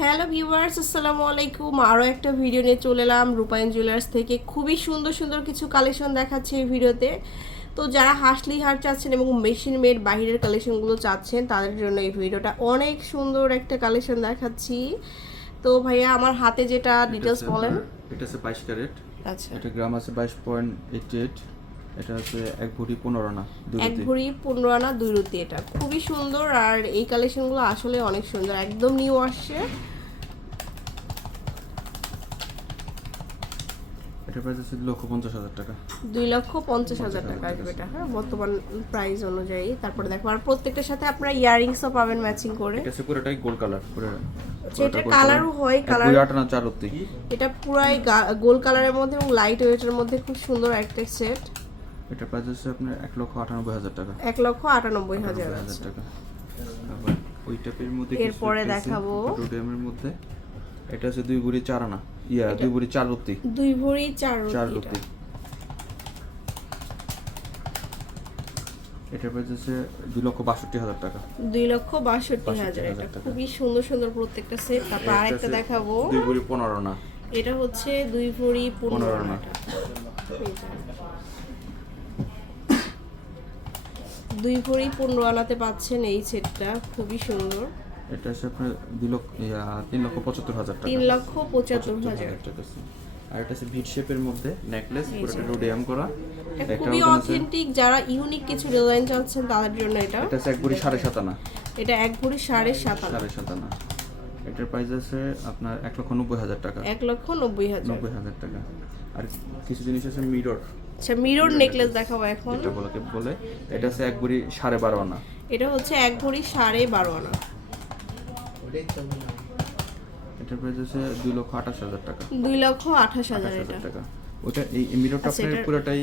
Hello viewers আসসালামু আলাইকুম। আরও একটা ভিডিও নিয়ে চলে এলাম রূপায়ণ জুয়েলার্স থেকে। খুবই সুন্দর সুন্দর কিছু কালেকশন দেখাচ্ছে এই ভিডিওতে। তো যারা হাসলি হার চাচ্ছেন এবং মেশিন মেড বাহিরের কালেকশনগুলো চাচ্ছেন তাদের জন্য এই ভিডিওটা অনেক সুন্দর একটা কালেকশন দেখাচ্ছি। তো ভাইয়া আমার হাতে যেটা ডিটেলস বলেন। এটা আছে বাইশ ক্যারেট। আচ্ছা। এটা গ্রাম আছে বাইশ পয়েন্ট এইট এইট এটা হচ্ছে এক ভরি পনেরো না দুই এক। ভরি পনেরো আনা দুই রুটি এটা। খুবই সুন্দর আর এই কালেকশনগুলো আসলে অনেক সুন্দর একদম নিউ আসছে। এটা প্রাইস আছে দুই লক্ষ পঞ্চাশ হাজার টাকা। দুই লক্ষ পঞ্চাশ হাজার টাকা আসবে এটা হ্যাঁ বর্তমান প্রাইস অনুযায়ী। তারপরে দেখো আর প্রত্যেকটার সাথে আপনারা ইয়ারিংসও পাবেন ম্যাচিং করে। এটা পুরোটাই গোল্ড কালার পুরো আচ্ছা, এটার কালারও হয় কালার দুই আট চার রুটি এটা পুরাই গোল কালারের মধ্যে এবং লাইট ওয়েটের মধ্যে খুব সুন্দর একটা সেট এটা প্রাইস আছে আপনার এক লক্ষ আটানব্বই হাজার টাকা। এক লক্ষ আটানব্বই হাজার হাজার টাকা। ওই টাইপের মধ্যে এরপরে দেখাবো। রোডিয়ামের মধ্যে। এটা আছে দুই ভরি চার আনা। ইয়া দুই ভরি চার রুটি। দুই ভরি চার রুটি চার রুটি রুটি। এটা প্রাইস আছে দুই লক্ষ বাষট্টি হাজার টাকা। দুই লক্ষ বাষট্টি হাজার এটা টাকা। খুবই সুন্দর সুন্দর প্রত্যেকটা সেট। তারপর আরেকটা দেখাবো। দুই ভরি পনেরো না। এটা হচ্ছে দুই ভরি পনেরো আনা। দুই ভরি পনেরো আনাতে পাচ্ছেন এই সেটটা। খুবই সুন্দর। এটা হচ্ছে আপনার দুই লক্ষ তিন লক্ষ পঁচাত্তর হাজার টাকা। তিন লক্ষ পঁচাত্তর হাজার। টাকা আর এটা আছে ভিট শেপের মধ্যে নেকলেস পুরোটা রোডিয়াম করা। এটা খুবই অথেন্টিক যারা ইউনিক কিছু ডিজাইন চাচ্ছেন তাদের জন্য এটা। এটা আছে এক ভরি সাড়ে সাত আনা। এটা এক ভরি সাড়ে সাত আনা। সাড়ে সাত আনা। এটার প্রাইস আছে আপনার এক লক্ষ নব্বই হাজার টাকা। এক লক্ষ নব্বই হাজার। নব্বই হাজার টাকা। আর কিছু জিনিস আছে মিরর আচ্ছা মিরর নেকলেস দেখাবো এখন। বলাকে বলে এটা আছে এক ভরি সাড়ে বারো আনা। এটা হচ্ছে এক ভরি সাড়ে বারো আনা। এটার প্রাইস আছে দুই লক্ষ আঠাশ হাজার টাকা। দুই লক্ষ আঠাশ হাজার টাকা। ওটা এই মিররটা আচ্ছা, আপনার পুরোটাই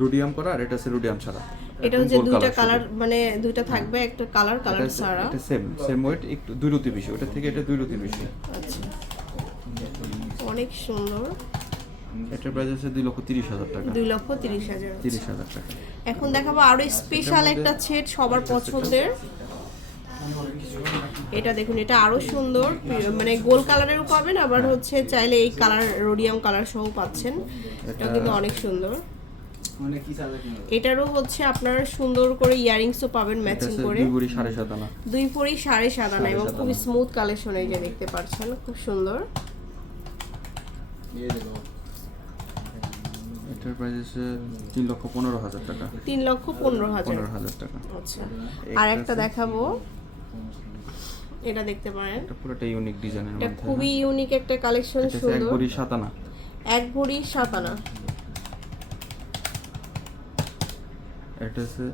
রোডিয়াম করা আর এটা আছে রোডিয়াম ছাড়া। এটা হচ্ছে দুইটা কালার মানে দুইটা থাকবে একটা কালার কালার ছাড়া। এটা সেম সেম ওয়েট একটু দুই রুটি বেশি। ওটা থেকে এটা দুই রুটি বেশি। আচ্ছা। অনেক সুন্দর। এটার প্রাইস আছে দুই লক্ষ তিরিশ হাজার টাকা। দুই লক্ষ তিরিশ হাজার। তিরিশ হাজার টাকা। এখন দেখাবো আরও স্পেশাল একটা সেট সবার পছন্দের। এটা দেখুন এটা আরও সুন্দর মানে গোল কালারেরও পাবেন আবার হচ্ছে চাইলে এই কালার রোডিয়াম কালার সহ পাচ্ছেন। এটা কিন্তু অনেক সুন্দর। এটারও হচ্ছে আপনারা সুন্দর করে ইয়ারিংসও পাবেন ম্যাচিং করে। দুই ভরি সাড়ে সাত আনা। দুই পরি সাড়ে সাদা না এবং সাদা। স্মুথ কালেকশন এই যে দেখতে পাচ্ছেন খুব সুন্দর। এটার প্রাইস আছে তিন লক্ষ পনেরো হাজার টাকা। তিন লক্ষ পনেরো হাজার। হাজার টাকা। আচ্ছা। আর একটা দেখাবো। এটা দেখতে পারেন। এটা পুরোটা ইউনিক ডিজাইনের এটা খুবই ইউনিক একটা কালেকশন আছে এক সুন্দর। ভরি সাত আনা এক ভরি সাতানা। এটা আছে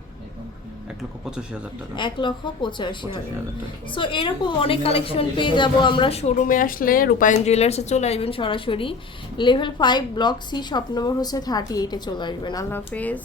এক লক্ষ পঁচাশি হাজার টাকা। এক লক্ষ পঁচাশি হাজার। সো এরকম অনেক কালেকশন পেয়ে যাব আমরা শোরুমে আসলে। রূপায়ণ জুয়েলার্সে চলে আসবেন সরাসরি। Level five block C shop number হচ্ছে থার্টি এইটে চলে আসবেন। আল্লাহ হাফেজ।